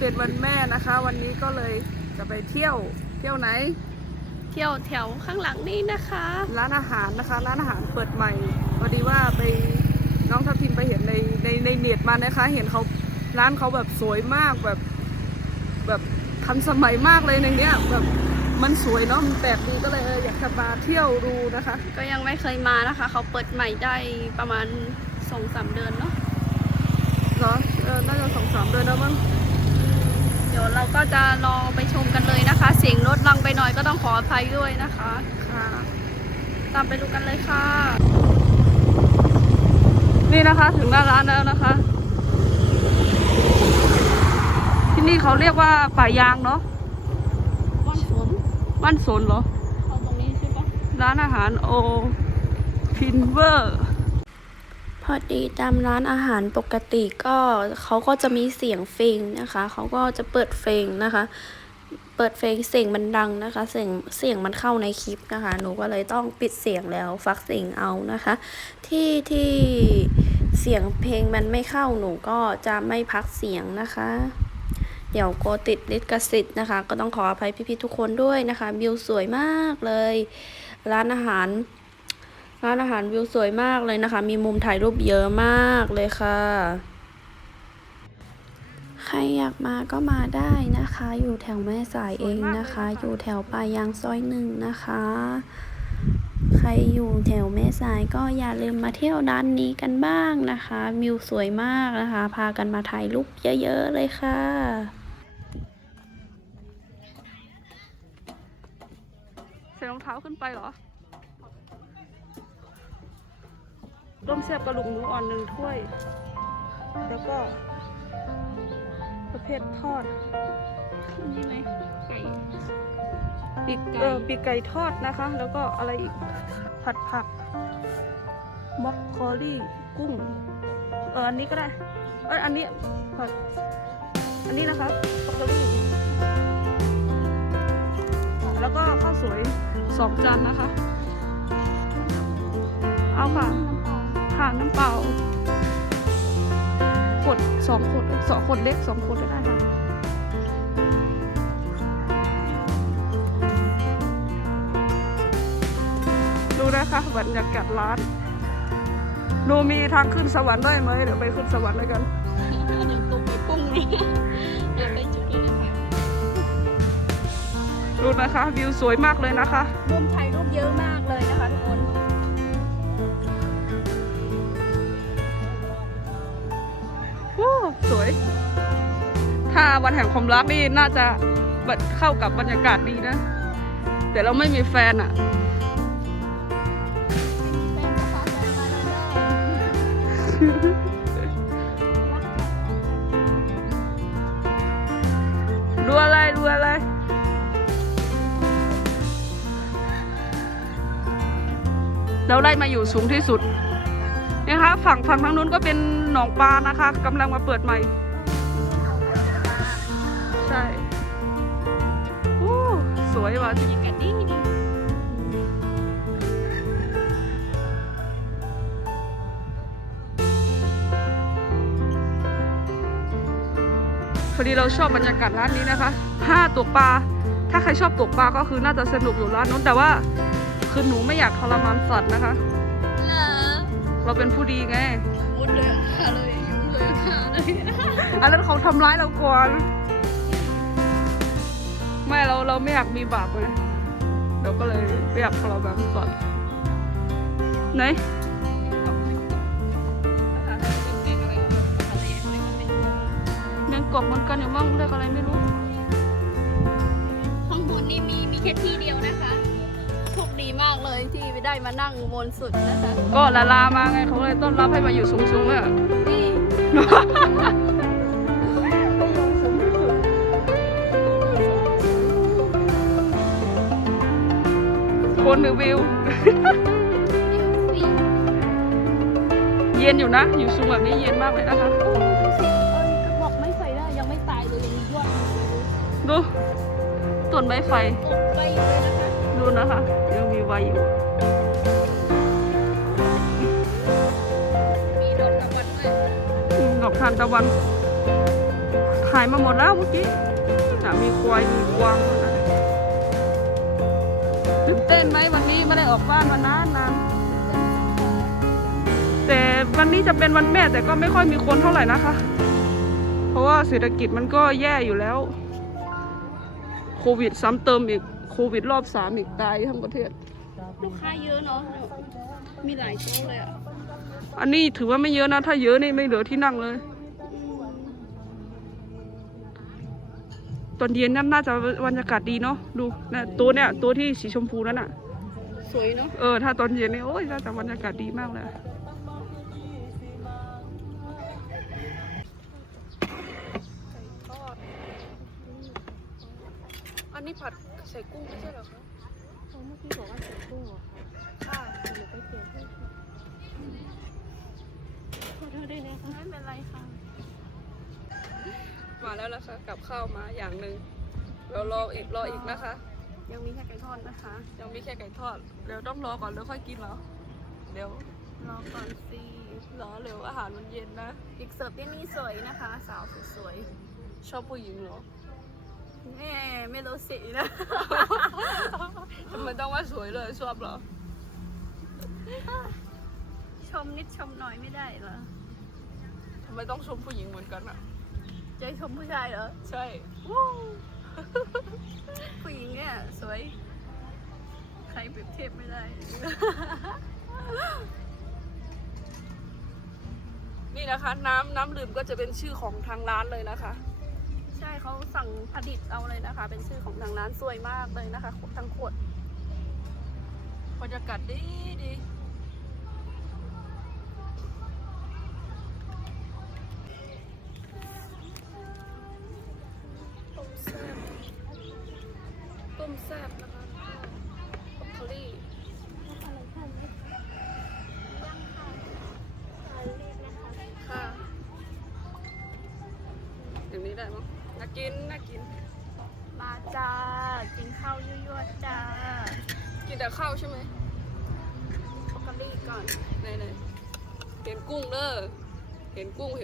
เป็นวันแม่นะคะ วันนี้ก็เลยจะไปเที่ยวเที่ยวไหน เที่ยวแถวข้างหลังนี่นะคะ ร้านอาหารนะคะ ร้านอาหารเปิดใหม่พอดีว่าไปน้องทัพทิมไปเห็นในในในเน็ตมานะคะ เห็นเขาร้านเขาแบบสวยมากแบบ แบบทันสมัยมากเลยในเนี้ยแบบมันสวยเนาะมันแปลกดีก็เลยเอออยากจะมาเที่ยวดูนะคะ ก็ยังไม่เคยมานะคะ เขาเปิดใหม่ได้ประมาณสองสามเดือนเนาะเนาะเออน่าจะสองสามเดือนแล้วมั้ง เดี๋ยวเราก็จะลองไปชมกันเลยนะคะ เสียงรถดังไปหน่อยก็ต้องขออภัยด้วยนะคะค่ะ ตามไปดูกันเลยค่ะ นี่นะคะถึงหน้าร้านแล้วนะคะ ที่นี่เขาเรียกว่าป่ายางเนาะบ้านสวนบ้านสนเหรอ เอาตรงนี้ใช่ปะร้านอาหารโอพินเวอร์พ อดีตามร้านอาหารปกติก็เขาก็จะมีเสียงเฟงนะคะ เขาก็จะเปิดเฟงนะคะ เปิดเฟงเสียงมันดังนะคะ เสียงเสียงมันเข้าในคลิปนะคะ หนูก็เลยต้องปิดเสียงแล้วฟักเสียงเอานะคะ ที่ที่เสียงเพลงมันไม่เข้าหนูก็จะไม่พักเสียงนะคะ เดี๋ยวโกติดลิขสิทธิ์นะคะ ก็ต้องขออภัยพี่ๆทุกคนด้วยนะคะวิวสวยมากเลย ร้านอาหาร ร้านอาหารวิวสวยมากเลยนะคะ มีมุมถ่ายรูปเยอะมากเลยค่ะ ใครอยากมาก็มาได้นะคะ อยู่แถวแม่สายเองนะคะ อยู่แถวปลายางซอยหนึ่งนะคะ ใครอยู่แถวแม่สายก็อย่าลืมมาเที่ยวด้านนี้กันบ้างนะคะวิวสวยมากนะคะ พากันมาถ่ายรูปเยอะๆเลยค่ะใส่รองเท้าขึ้นไปเหรอ ต้มแซ่บกระดูกหมูอ่อนหนึ่งถ้วย แล้วก็ ประเภททอดนี่ไหมไก่ปีกไก่เออปีกไก่ทอดนะคะ แล้วก็อะไรอีก ผัดผักม็อกคอรี่กุ้ง เอออันนี้ก็ได้ เอยอันนี้ผัดอันนี้นะคะบล็อกโคลี่แล้วก็ข้าวสวยสองจานนะคะ เอาค่ะ ค่ะน้ำเปล่าขวดสองขวดสองขวดเล็กสองขวดก็ได้ค่ะดูนะคะบรรยากาศร้านหนูมีทางขึ้นสวรรค์ได้ไหมเดี๋ยวไปขึ้นสวรรค์ด้วยกันตุ๊บไปปุ้งเลยไปจุดเลยค่ะดูนะคะวิวสวยมากเลยนะคะมุมถ่ายรูปเยอะมาก ถ้าวันแห่งความรักนี่น่าจะเข้ากับบรรยากาศดีนะ แต่เราไม่มีแฟนอะ่ะดูอะไรดูอะไรเราได้มาอยู่สูงที่สุดนี่นะคะฝั่งฝั่งทางนู้นก็เป็นหนองปลานะคะกำลังมาเปิดใหม่ วยว่ะบรรยากาศดีดีพอดีเราชอบบรรยากาศร้านนี้นะคะห้าตกปลา ถ้าใครชอบตกปลาก็คือน่าจะสนุกอยู่ร้านนู้นแต่ว่าคือหนูไม่อยากทรมานสัตว์นะคะเหรอเราเป็นผู้ดีไงมุดเลยค่ะเลยยุ่งเลยค่ะเลยอันนั้นเขาทำร้ายเราก่อน ไม่เราเราไม่อยากมีบาปไงเราก็เลยไม่อยากทรมานสัตว์ไหนแมงกอกเหมือนกันอยู่มั่งเรียกอะไรไม่รู้ข้างบนนี่มีมีแค่ที่เดียวนะคะโชคดีมากเลยที่ไม่ได้มานั่งบนสุดนะคะก็ลาลามาไงเขาเลยต้อนรับให้มาอยู่สูงๆอะนี่ นหรือวิว เย็นอยู่นะ อยู่สูงแบบนี้เย็นมากเลยนะคะเอ้ยกระบอกไม้ไฟได้ยังไม่ตายเลยยังมียอดดูต้นไม้ไฟ ตกไปอยู่เลยนะคะดูนะคะ ยังมีไฟอยู่ มีดอกตะวันด้วยอืมดอกทานตะวันขหายมาหมดแล้วเมื่อกี้น่ะมีควายมีกวางนะ ตื่นเต้นไหมวันนี้ไม่ได้ออกบ้านมานานนานแต่วันนี้จะเป็นวันแม่แต่ก็ไม่ค่อยมีคนเท่าไหร่นะคะ เพราะว่าเศรษฐกิจมันก็แย่อยู่แล้ว โควิดซ้ำเติมอีกโควิดรอบสามอีกตายทั้งประเทศ ลูกค้าเยอะเนาะ มีหลายโต๊ะเลยอะ อันนี้ถือว่าไม่เยอะนะ ถ้าเยอะนี่ไม่เหลือที่นั่งเลย ตอนเย็นนั่นน่าจะบรรยากาศดีเนาะดูนะตัวเนี่ยตัวที่สีชมพูนั่นน่ะสวยเนาะเออถ้าตอนเย็นนี่โอ้ยน่าจะบรรยากาศดีมากเลยอันนี้ผัดใส่กุ้งไม่ใช่เหรอคะเมื่อกี้บอกว่าใส่กุ้งเหรอคะค่ะหนูไปเปลี่ยนให้ค่ะขอโทษด้วยนะคะไม่เป็นไรค่ะ มาแล้วนะคะกับข้าวมาอย่างหนึ่งเรารออีกรออีกนะคะ ยังมีแค่ไก่ทอดนะคะ ยังมีแค่ไก่ทอดเดี๋ยวต้องรอก่อนแล้วค่อยกินเหรอเดี๋ยวรอก่อนสิรอเร็วอาหารมันเย็นนะอีกเสิร์ฟที่นี่สวยนะคะ สาวสวยชอบผู้หญิงเหรอๆแม่ไม่รู้สินะทำไมต้องว่าสวยเลยชอบเหรอ ชมนิดชมหน่อยไม่ได้เหรอทำไมต้องชมผู้หญิงเหมือนกันอะ จะชมผู้ชายเหรอ ใช่ผู้หญิงเนี่ยสวย ใครเปรียบเทียบไม่ได้ นี่นะคะ น้ำน้ำดื่มก็จะเป็นชื่อของทางร้านเลยนะคะ ใช่เขาสั่งผลิตเอาเลยนะคะ เป็นชื่อของทางร้านสวยมากเลยนะคะทั้งขวดบรรยากาศดีดี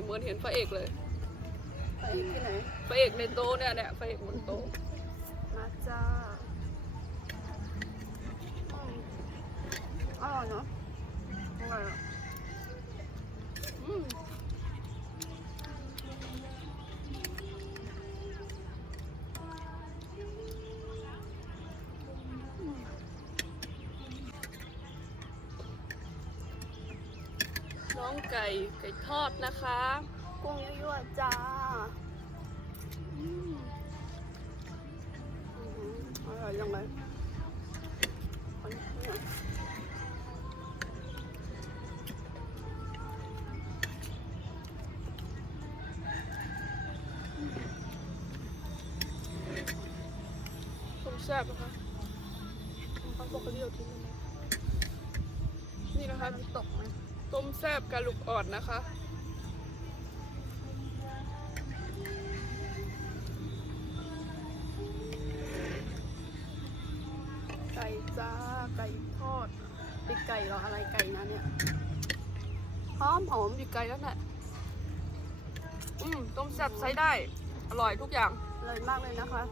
เหมือนเห็นพระเอกเลยไปที่ไหน พระเอกในโต๊ะเนี่ยเนี่ยพระเอกบนโต๊ะมาจ้าอืมอร่อยเนาะอร่อยอะอืม งไก่ไก่ทอดนะคะ กุ้งยั่วๆจ้าอืมอร่อยยังไงคนนี้ต้มแซ่บนะคะข้าวโพดเรียวทิ้งเลยนี่นะคะน้ำตกไหม ต้มแซ่บกะลูกอ่อนนะคะ ไก่จ้า ไก่ทอดปีกไก่เหรออะไรไก่นะเนี่ยหอมหอมอยู่ไกลแล้วแหละอืมต้มแซ่บใช้ได้ อร่อยทุกอย่าง เลยมากเลยนะคะ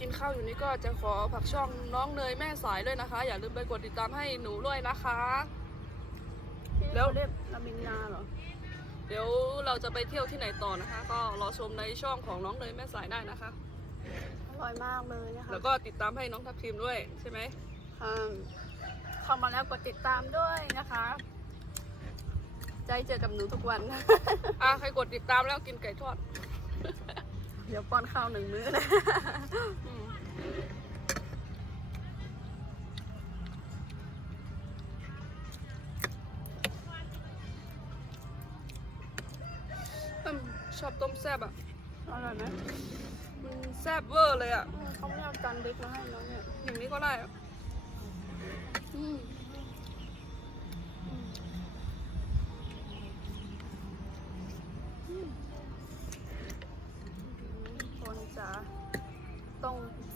กินข้าวอยู่นี้ก็จะขอผักช่องน้องเนยแม่สายด้วยนะคะ อย่าลืมไปกดติดตามให้หนูด้วยนะคะ แล้แล้ววเรียกลามินยาเหรอ เดี๋ยวเราจะไปเที่ยวที่ไหนต่อนะคะ ก็รอชมในช่องของน้องเนยแม่สายได้นะคะ อร่อยมากเลยนะคะแล้วก็ติดตามให้น้องทัพทีมด้วยใช่ไหมค่ะเข้ามาแล้วกดติดตามด้วยนะคะ ใจเจอกับหนูทุกวัน อะใครกดติดตามแล้วกินไก่ทอด เดี๋ยวป้อนข้าวหนึ่งมื้อนะอืมอืมชอบต้มแซ่บอะอร่อยไหมมันแซ่บเวอร์เลยอะอืมเขาไม่เอาจานเล็กมาให้น้องเนี่ยอย่างนี้ก็ได้อะอืม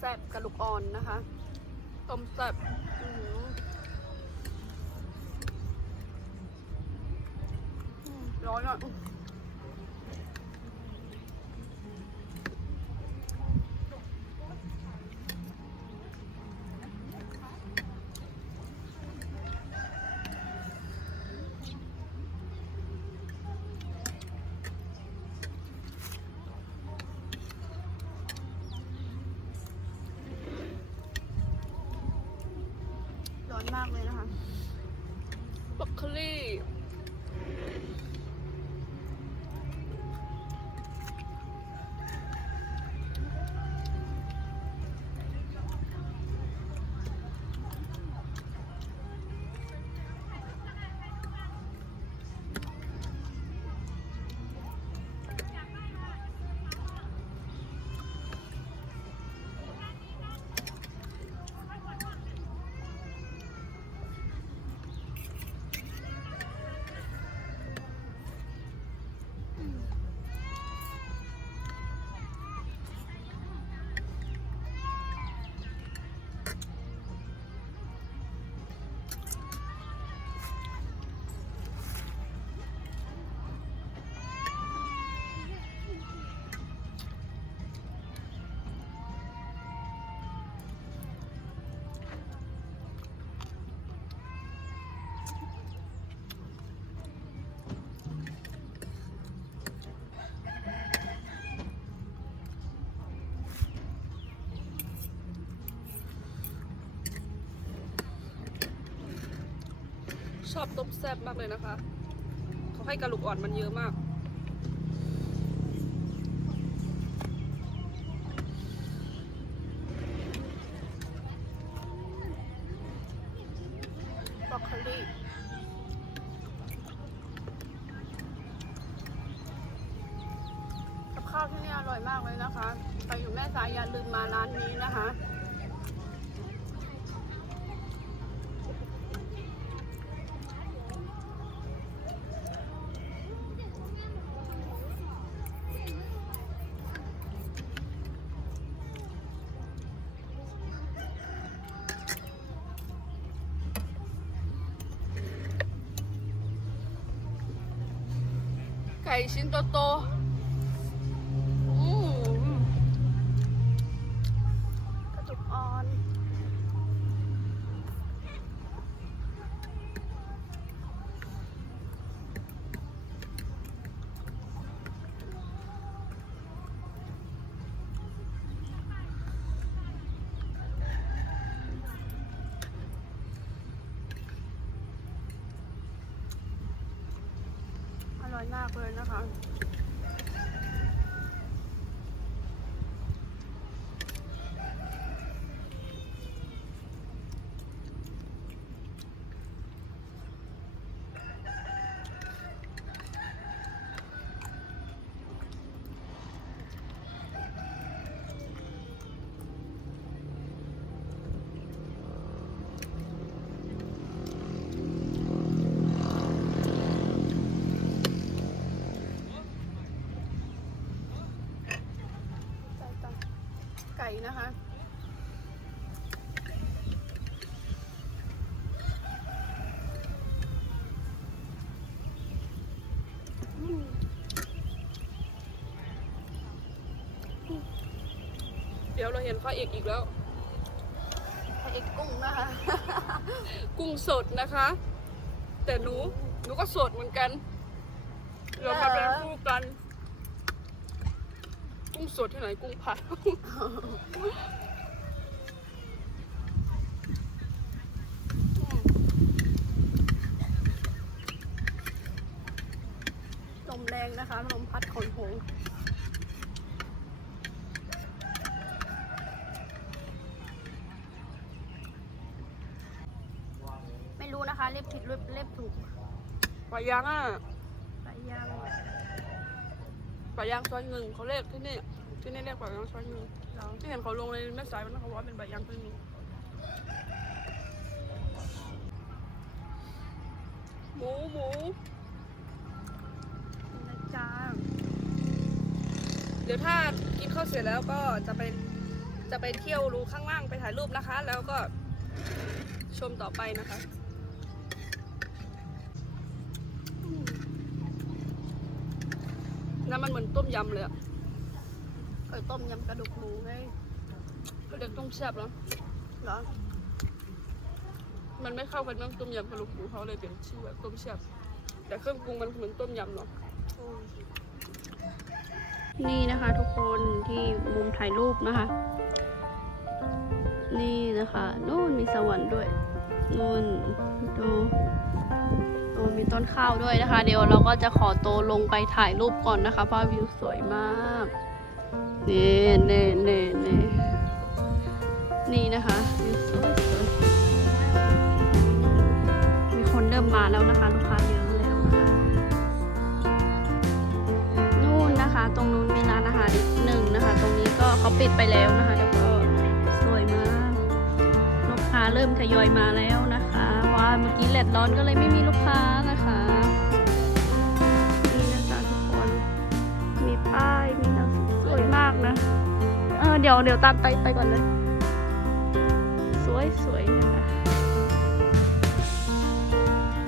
ซบกระลุกอ่อนนะคะ ต้มแซ่บร้อนอะ ร้อนมากเลยนะคะบรอกโคลี่ ชอบต้มแซ่บมากเลยนะคะ เขาให้กระลูกอ่อนมันเยอะมาก บรอกโคลีกับข้าวที่นี่อร่อยมากเลยนะคะ ไปอยู่แม่สายอย่าลืมมาร้านนี้นะคะ ไก่ชิ้นโตๆอืมกระจุกอ่อน อร่อย มากเลยนะคะ นะคะอืมเดี๋ยวเราเห็นพระเอกอีกแล้วพระเอกกุ้งนะคะ กุ้งสดนะคะ แต่หนู หนูก็สดเหมือนกัน เรามาเป็นคู่กัน กุ้งสดที่ไหนกุ้งผัดลมแรงนะคะลมพัดขนหงส์ไม่รู้นะคะ เล็บผิดเล็บเล็บถูกปลายางอะไปย่าง ปลายางซอยหนึ่งเขาเรียกที่นี่ที่นี่เรียกปลายางซอยหนึ่งเราที่เห็นเขาลงในแม่สายมันเขาว่าเป็นปลายางซอยหนึ่งหมูหมูนะจ้าเดี๋ยวถ้ากินข้าวเสร็จแล้วก็จะไปจะไปเที่ยวรูข้างล่างไปถ่ายรูปนะคะ แล้วก็ชมต่อไปนะคะ น้ำมันเหมือนต้มยำเลยอะเคยต้มยำกระดูกหมูไงก็เด็กต้มแซ่บแล้วเหรอมันไม่เข้ากันน้ำต้มยำกระดูกหมูเขาเลยเป็นชื่อว่าต้มแซ่บแต่เครื่องปรุงมันเหมือนต้มยำเนาะนี่นะคะทุกคนที่มุมถ่ายรูปนะคะ นี่นะคะนู่นมีสวรรค์ด้วยนู่นดูดู มีต้นข้าวด้วยนะคะ เดี๋ยวเราก็จะขอโตลงไปถ่ายรูปก่อนนะคะ เพราะวิวสวยมากนี่นี่นี่นี่นี่นะคะวิวสวยสวยมีคนเริ่มมาแล้วนะคะลูกค้าเยอะแล้วนะคะนู่นนะคะ ตรงนู้นมีร้านอาหารอีกหนึ่งนะคะ ตรงนี้ก็เขาปิดไปแล้วนะคะ แล้วก็สวยมากลูกค้าเริ่มทยอยมาแล้ว ว่าเมื่อกี้แดดร้อนก็เลยไม่มีลูกค้านะคะ นี่นะคะทุกคน มีป้าย มีหนังสือสวยมากนะ เออเดี๋ยวเดี๋ยวตามไปไปก่อนเลย สวยสวยนะคะ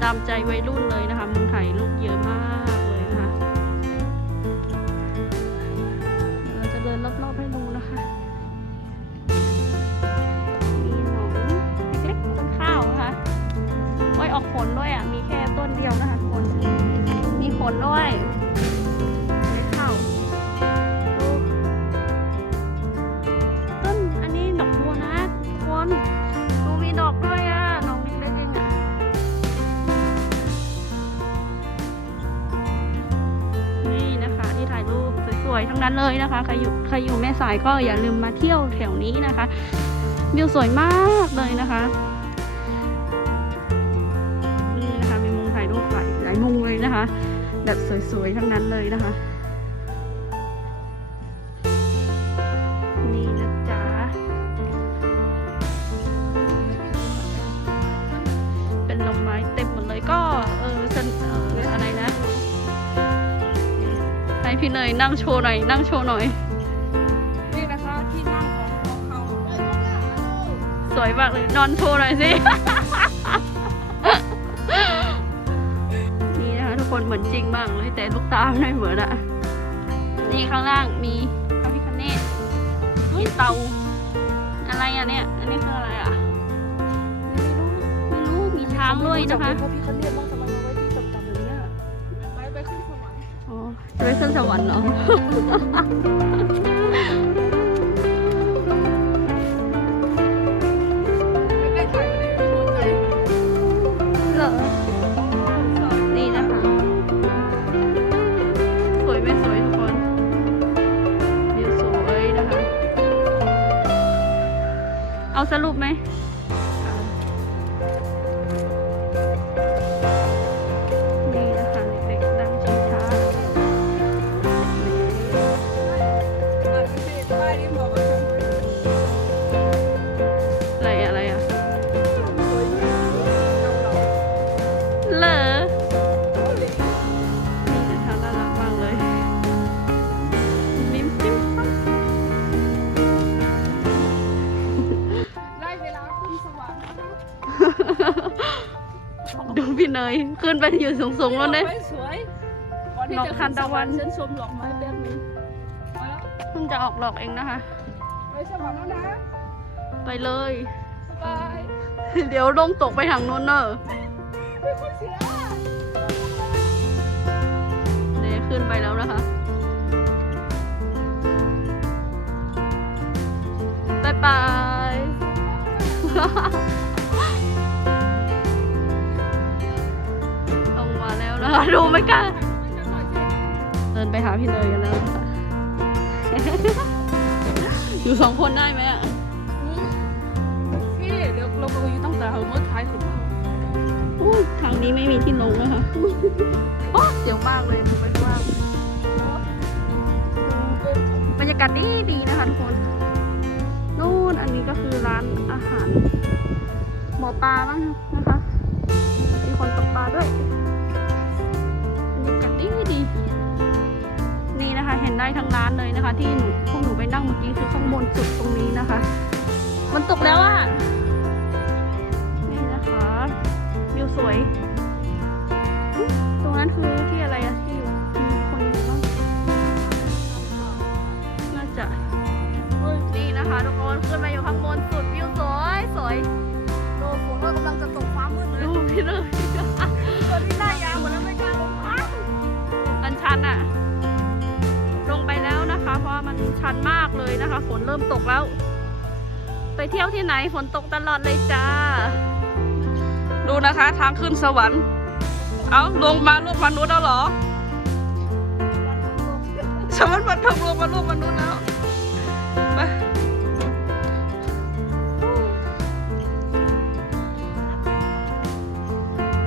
ตามใจวัยรุ่นเลยนะคะมุมถ่ายรูปเยอะมาก ออกผลด้วยอะ มีแค่ต้นเดียวนะคะทุกคน มีผลด้วยเล็กข้าต้นอันนี้ดอกบัวนะทุกคนดูมีดอกด้วยอะดอกเล็กๆเองอะนี่นะคะที่ถ่ายรูปสวยๆทั้งนั้นเลยนะคะ ใครอยู่ใครอยู่แม่สายก็อย่าลืมมาเที่ยวแถวนี้นะคะ วิวสวยมากเลยนะคะ แบบสวยๆ ทั้งนั้นเลยนะคะ นี่นะจ๊ะ เป็นดอกไม้เต็มหมดเลยก็ เออฉันเอออะไรนะ ให้พี่เนยนั่งโชว์หน่อย นั่งโชว์หน่อย นี่นะคะที่นั่งของเขาสวยมากเลย นอนโชว์หน่อยสิ นี่นะคะทุกคนเหมือนจริงมากเลยแต่ลูกตาไม่เหมือนอะนี่ข้างล่างมีพระพิคเนตมีเตา อะไรอะเนี่ย อันนี้คืออะไรอะไม่รู้ มีช้างด้วยนะคะเพราะพี่เขาเรียกว่าทำไมมาไว้ที่ต่ำๆอย่างเนี้ยไปไปขึ้นสวรรค์อ๋อจะไปขึ้นสวรรค์เหรอ เอาสรุปไหม ขึ้นไปอยู่สูงๆแล้วเนี่ยดอกไม้สวยก่ที่ดอกจะทานตะวันฉันชมดอกไม้แป๊บนึงมาแล้วเพิ่งจะออกดอกเองนะคะ ไปสวรรค์แล้วนะไปเลยบ๊ายบายเดี๋ยวลงตกไปทางนู้นเนอะเป็นคนเสียเดี๋ยวขึ้นไปแล้วนะคะบายบาย งมาแล้วนะคะดูไม่กล้าเดินไปหาพี่เนยกันแล้วนะคะอยู่สองคนได้ไหมอะพี่เดี๋ยวเราก็อยู่ตั้งแต่เมื่อท้ายถึงมาอู้ทางนี้ไม่มีที่ลงนะคะโอ้เสียวมากเลยไปข้างล่างบรรยากาศดีดีๆนะคะทุกคนนู่นอันนี้ก็คือร้านอาหารหมอปลาบ้างนะคะ ได้ทั้งร้านเลยนะคะ ที่หนูพวกหนูไปนั่งเมื่อกี้คือข้างบนสุดตรงนี้นะคะ มันตกแล้วอะนี่นะคะวิวสวย ตรงนั้นคือที่อะไรอะที่มีคนอยู่บ้างน่าจะนี่นะคะทุกคนขึ้นมาอยู่ข้างบน ชันมากเลยนะคะ ฝนเริ่มตกแล้ว ไปเที่ยวที่ไหนฝนตกตลอดเลยจ้า ดูนะคะทางขึ้นสวรรค์ เอาลงมาลูกมนุษย์แล้วหรอสวรรค์มันทำลงมาลูกมนุษย์แล้วไป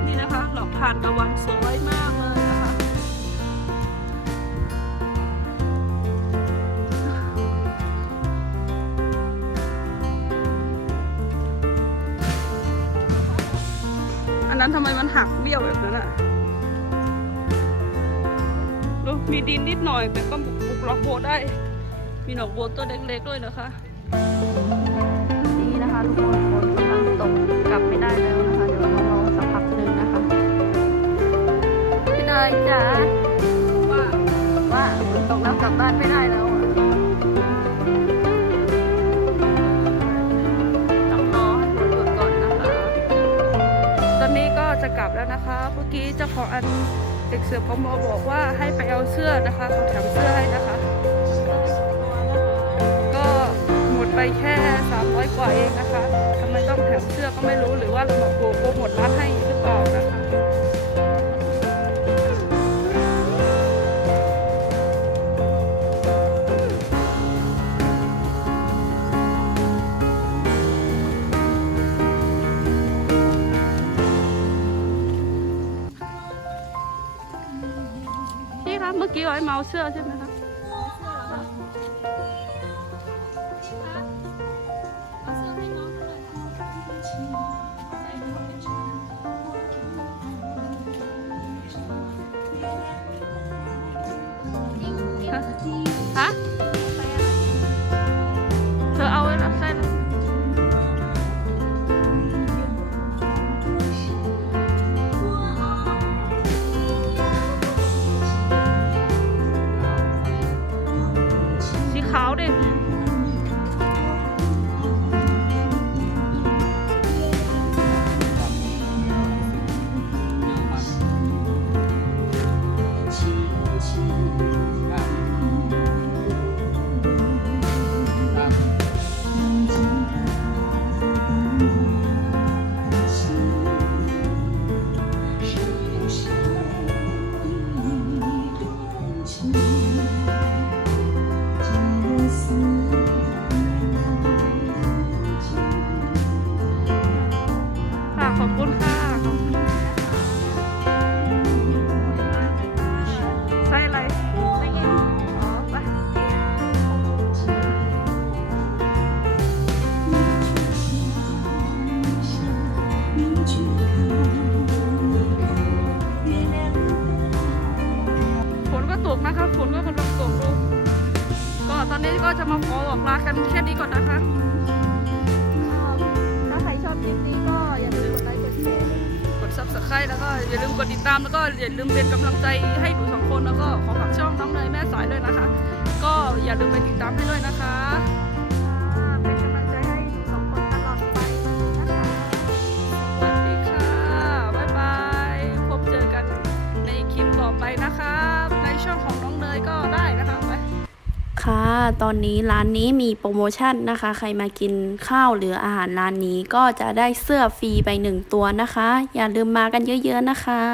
นี่นะคะดอกทานตะวัน ทำไมมันหักเบี้ยวแบบนั้นอะดูมีดินนิดหน่อยแต่ก็บุกบุกล็อกโบได้ มีหนอกโบตัวเล็กๆด้วยนะคะ นี่นะคะทุกคนฝนกำลังตกกลับไม่ได้แล้วนะคะ เดี๋ยวเรารอสักพักหนึ่งนะคะพี่นายจ๋าว่าว่าฝนตกแล้วกลับบ้านไม่ได้แล้ว แล้วนะคะเมื่อกี้เจ้าของอันเด็กเสือพมบอกว่าให้ไปเอาเสื้อนะคะเขาแถมเสื้อให้นะคะ ก็หมดไปแค่ 300 กว่าเองนะคะทำไมต้องแถมเสื้อก็ไม่รู้หรือว่าเรามาโบโปรโมทร้านให้หรือเปล่านะคะ เมื่อกี้ไว้เมาเสื้อใช่ไหม ก็จะมาขอบอกลากันแค่นี้ก่อนนะคะ ถ้าใครชอบคลิปนี้ก็อย่าลืมกดไลค์กดแชร์กด subscribe แล้วก็อย่าลืมกดติดตามแล้วก็อย่าลืมเป็นกำลังใจให้หนูสองคนแล้วก็ขอฝากช่องน้องเนยแม่สายด้วยนะคะ ก็อย่าลืมไปติดตามให้ด้วยนะคะ ค่ะ ตอนนี้ร้านนี้มีโปรโมชั่นนะคะ ใครมากินข้าวหรืออาหารร้านนี้ก็จะได้เสื้อฟรีไปหนึ่งตัวนะคะ อย่าลืมมากันเยอะๆนะคะ